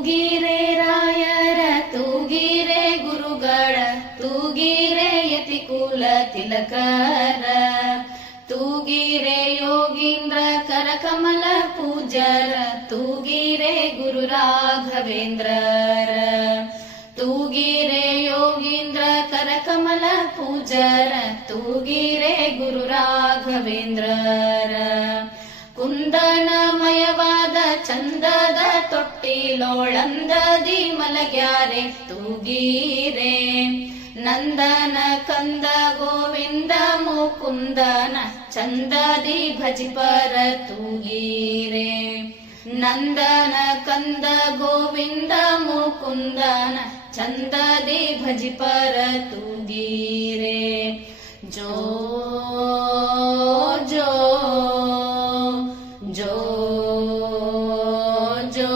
ತೂಗಿರೆ ರಾಯರ ತೂಗಿರೆ ಗುರುಗಳ ತೂಗಿರೆ ಯತಿಕುಲ ತಿಲಕರ ತೂಗಿರೆ ಯೋಗೀಂದ್ರ ಕರಕಮಲ ಪೂಜರ ತೂಗಿರೆ ಗುರು ರಾಘವೇಂದ್ರರ ತೂಗಿರೆ ಯೋಗೀಂದ್ರ ಕರಕಮಲ ಪೂಜರ ತೂಗಿರೆ ಗುರು ರಾಘವೇಂದ್ರರ ಕುಂದನಮಯವಾದ ಚಂದದ ತೊಟ್ಟಿಲೋಳಂದದಿ ಮಲಗ್ಯಾರೆ ತೂಗಿರೆ ನಂದನ ಕಂದ ಗೋವಿಂದ ಮುಕುಂದನ ಚಂದದಿ ಭಜಿಪರ ತೂಗಿರೆ ನಂದನ ಕಂದ ಗೋವಿಂದ ಮುಕುಂದನ ಚಂದದಿ ಭಜಿಪರ ತೂಗಿರೆ ಜೋ ಜೋ ಜೋ ಜೋ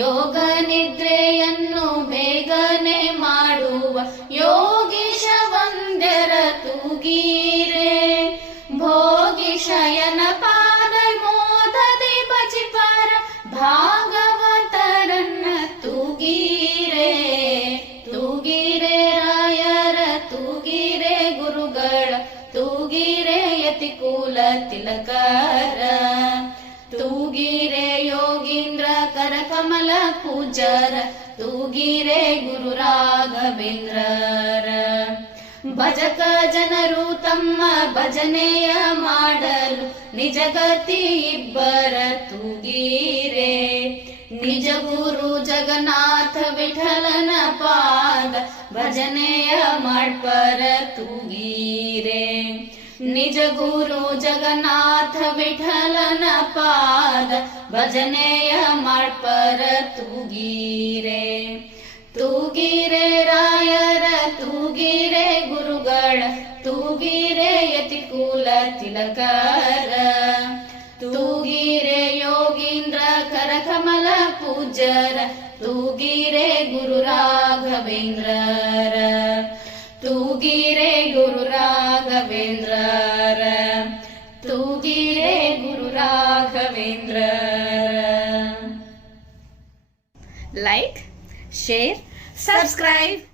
ಯೋಗ ನಿದ್ರೆಯನ್ನು ಬೇಗನೆ ಮಾಡುವ ಯೋಗೀಶ ವಂದ್ಯರ ತೂಗಿರೆ ಭೋಗಿ ಶಯನ ಪಾದ ಮೋದದಿ ಭಜಿಪರ ಭಾಗವತರನ್ನ ತೂಗಿರೆ ತೂಗಿರೆ ರಾಯರ ತೂಗಿರೆ ಗುರುಗಳ ತೂಗಿರೆ ಯತಿಕುಲ ತಿಲಕರ ತೂಗಿರೆ ಯೋಗೀಂದ್ರ ಕರಕಮಲ ಪೂಜರ ತೂಗಿರೆ ಗುರು ರಾಘವೇಂದ್ರರ ಭಜಕ ಜನರು ತಮ್ಮ ಭಜನೆಯ ಮಾಡಲು ನಿಜಗತಿ ಇಬ್ಬರ ತೂಗಿರೆ ನಿಜ ಗುರು ಜಗನ್ನಾಥ ವಿಠಲನ ಪಾದ ಭಜನೆಯ ಮಾಡ್ಪರ ತೂಗಿರೆ ನಿಜ ಗುರು ಜಗನ್ನಾಥ ವಿಠಲನ ಪಾದ ಭಜನೆಯ ಮಾಡ್ಪರ ತೂಗಿರೆ ತೂಗಿರೆ ರಾಯರ ತೂಗಿರೆ ಗುರುಗಳ ತೂಗಿರೆ ಯತಿಕುಲ ತಿಲಕರ ತೂಗಿರೆ ಯೋಗೀಂದ್ರ ಕರಕಮಲ ಪೂಜರ ತೂಗಿರೆ ಗುರು ರಾಘವೇಂದ್ರರ ತೂಗಿರೆ ಗುರು ರಾಘವೇಂದ್ರರ ತೂಗಿರೆ ಗುರು ರಾಘವೇಂದ್ರರ. Like, share, subscribe.